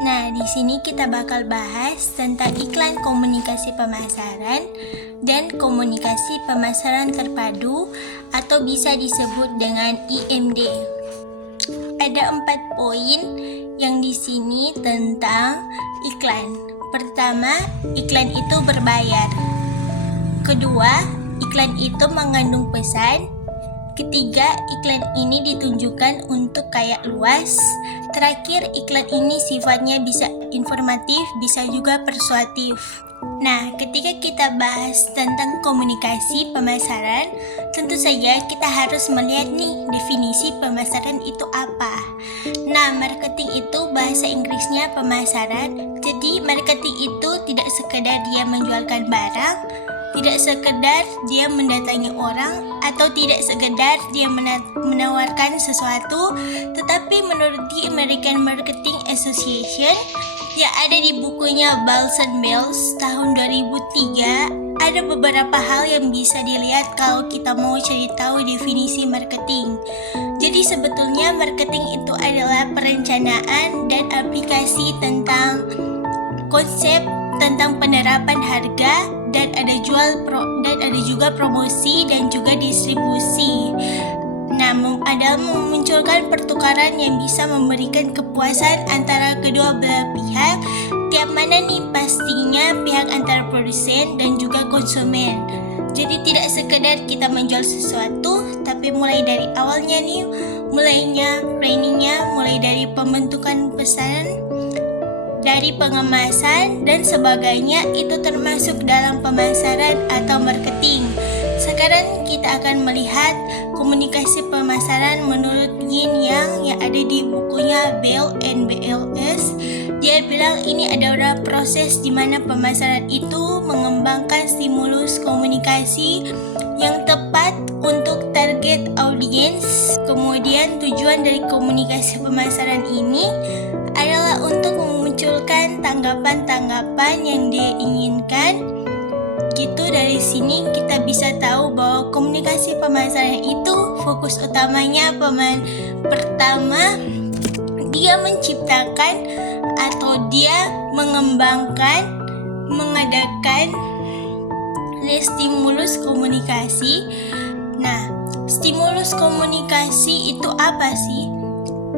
Nah, di sini kita bakal bahas tentang iklan komunikasi pemasaran dan komunikasi pemasaran terpadu atau bisa disebut dengan IMD. Ada 4 poin yang di sini tentang iklan. Pertama, iklan itu berbayar. Kedua, iklan itu mengandung pesan. Ketiga, iklan ini ditunjukkan untuk kayak luas. Terakhir, iklan ini sifatnya bisa informatif, bisa juga persuasif. Nah, ketika kita bahas tentang komunikasi pemasaran, tentu saja kita harus melihat nih definisi pemasaran itu apa. Nah, marketing itu bahasa Inggrisnya pemasaran. Jadi, marketing itu tidak sekedar dia menjualkan barang, tidak sekedar dia mendatangi orang, atau tidak sekedar dia menawarkan sesuatu, tetapi menurut The American Marketing Association yang ada di bukunya Balls and Bells tahun 2003, ada beberapa hal yang bisa dilihat kalau kita mau cari tahu definisi marketing. Jadi sebetulnya marketing itu adalah perencanaan dan aplikasi tentang konsep tentang penerapan harga dan ada juga promosi dan juga distribusi. Nah, adalah memunculkan pertukaran yang bisa memberikan kepuasan antara kedua belah pihak. Tiap mana nih pastinya pihak antara produsen dan juga konsumen. Jadi tidak sekedar kita menjual sesuatu, tapi mulai dari awalnya nih, planningnya, mulai dari pembentukan pesan, dari pengemasan dan sebagainya, itu termasuk dalam pemasaran atau marketing. Sekarang kita akan melihat komunikasi pemasaran menurut Yin Yang yang ada di bukunya Bell and BLS. Dia bilang ini adalah proses di mana pemasaran itu mengembangkan stimulus komunikasi yang tepat untuk target audiens. Kemudian tujuan dari komunikasi pemasaran ini adalah untuk memunculkan tanggapan-tanggapan yang dia inginkan. Gitu, dari sini kita bisa tahu bahwa komunikasi pemasaran itu fokus utamanya pertama, dia menciptakan atau dia mengembangkan, mengadakan stimulus komunikasi. Nah, stimulus komunikasi itu apa sih?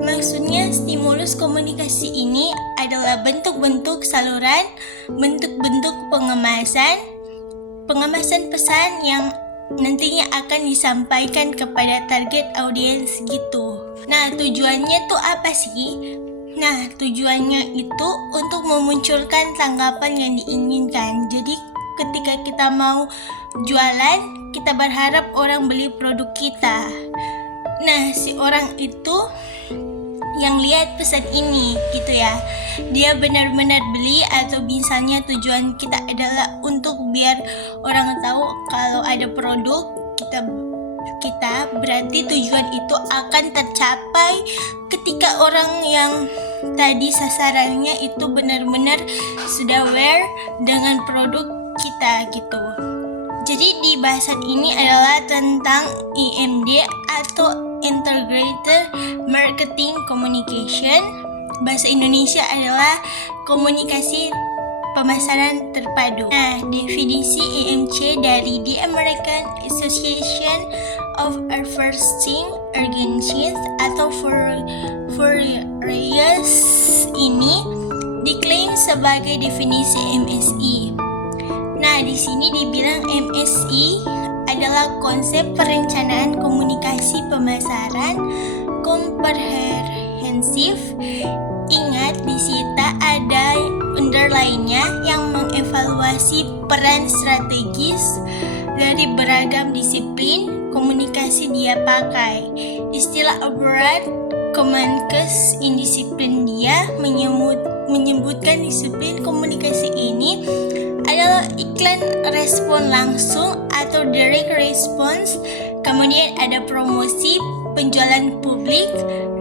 Maksudnya stimulus komunikasi ini adalah bentuk-bentuk saluran, bentuk-bentuk pengemasan pesan yang nantinya akan disampaikan kepada target audiens gitu. Nah, tujuannya tuh apa sih? Nah, tujuannya itu untuk memunculkan tanggapan yang diinginkan. Jadi ketika kita mau jualan, kita berharap orang beli produk kita. Nah, si orang itu yang lihat pesan ini gitu ya, dia benar-benar beli, atau misalnya tujuan kita adalah untuk biar orang tahu kalau ada produk kita berarti tujuan itu akan tercapai ketika orang yang tadi sasarannya itu benar-benar sudah aware dengan produk kita gitu. Jadi di bahasan ini adalah tentang IMD atau Integrated Marketing Communication. Bahasa Indonesia adalah komunikasi pemasaran terpadu. Nah, definisi IMC dari The American Association of Advertising Agencies atau Furious ini diklaim sebagai definisi MSI. Nah, di sini dibilang MSI adalah konsep perencanaan komunikasi pemasaran komprehensif. Ingat, di situ ada underline-nya yang mengevaluasi peran strategis dari beragam disiplin komunikasi dia pakai. Istilah Abroad Kemenkes indisiplin dia menyebutkan disiplin komunikasi ini adalah iklan respon langsung atau direct response, kemudian ada promosi, penjualan publik,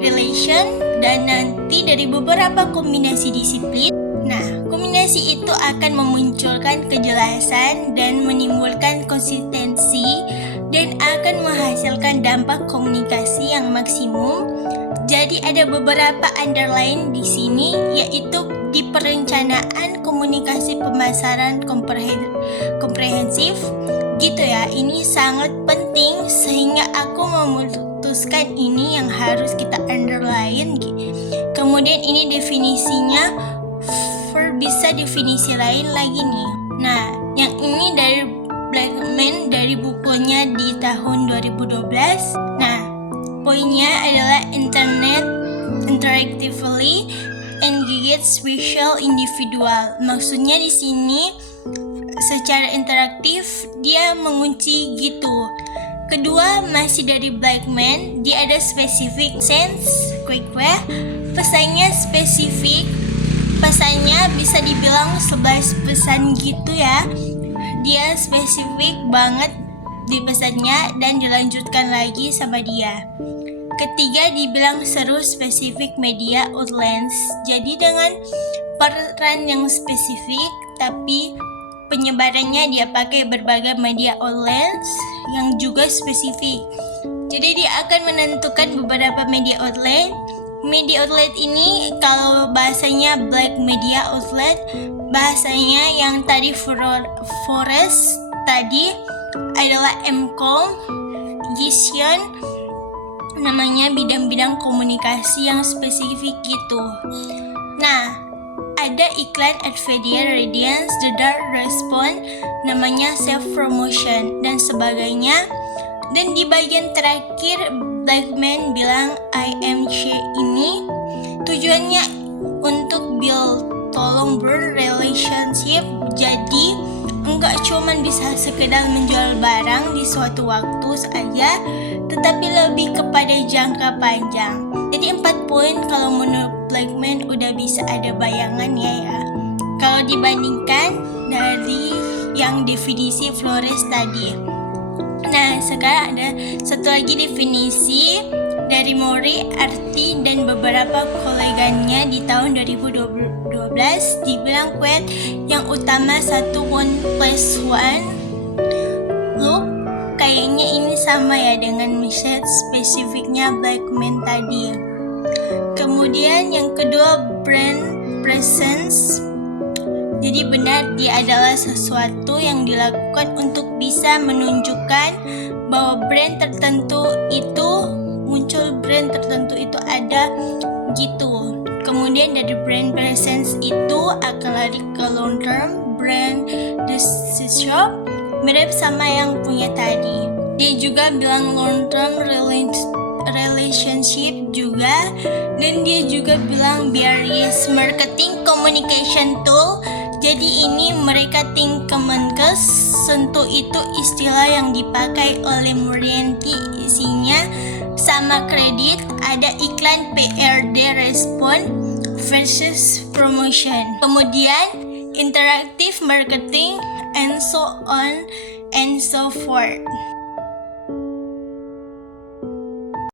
relation, dan nanti dari beberapa kombinasi disiplin. Nah, kombinasi itu akan memunculkan kejelasan dan menimbulkan konsistensi dan akan menghasilkan dampak komunikasi yang maksimum. Jadi ada beberapa underline di sini, yaitu di perencanaan komunikasi pemasaran komprehensif gitu ya. Ini sangat penting sehingga aku memutuskan ini yang harus kita underline. Kemudian ini definisinya, bisa definisi lain lagi nih. Nah, yang ini dari Blackman dari bukunya di tahun 2012. Nah, poinnya adalah internet interactively engage visual individual. Maksudnya di sini secara interaktif dia mengunci gitu. Kedua masih dari Blackman, dia ada specific sense, quick way. Pesannya spesifik. Pesannya bisa dibilang 11 pesan gitu ya. Dia spesifik banget di pesannya dan dilanjutkan lagi sama dia. Ketiga dibilang seru, spesifik media outlets. Jadi dengan peran yang spesifik tapi penyebarannya dia pakai berbagai media outlets yang juga spesifik. Jadi dia akan menentukan beberapa media outlet. Media outlet ini kalau bahasanya Black Media Outlet, bahasanya yang tadi Forest tadi adalah MCOM, Gision, namanya bidang-bidang komunikasi yang spesifik gitu. Nah, ada iklan Advertiser, Radiance, The Dark Response, namanya self promotion dan sebagainya. Dan di bagian terakhir Blackman bilang IMC ini tujuannya untuk build long-term relationship. Jadi enggak cuman bisa sekedar menjual barang di suatu waktu saja, tetapi lebih kepada jangka panjang. Jadi 4 poin kalau menurut Blackman udah bisa ada bayangan ya. Kalau dibandingkan dari yang definisi Flores tadi. Nah, sekarang ada satu lagi definisi dari Mori, Arti, dan beberapa koleganya di tahun 2012 dibilang quote yang utama 1 + 1 loop. Kayaknya ini sama ya dengan message spesifiknya Blackman tadi. Kemudian yang kedua brand presence. Jadi benar dia adalah sesuatu yang dilakukan untuk bisa menunjukkan bahwa brand tertentu itu muncul, brand tertentu itu ada gitu. Kemudian dari brand presence itu akan lari ke long term brand decision, mirip sama yang punya tadi. Dia juga bilang long term relationship juga, dan dia juga bilang various marketing communication tool. Jadi ini mereka think Kemenkes, sentuh itu istilah yang dipakai oleh Murianti, isinya sama kredit, ada iklan PRD respon versus promotion. Kemudian interactive marketing and so on and so forth.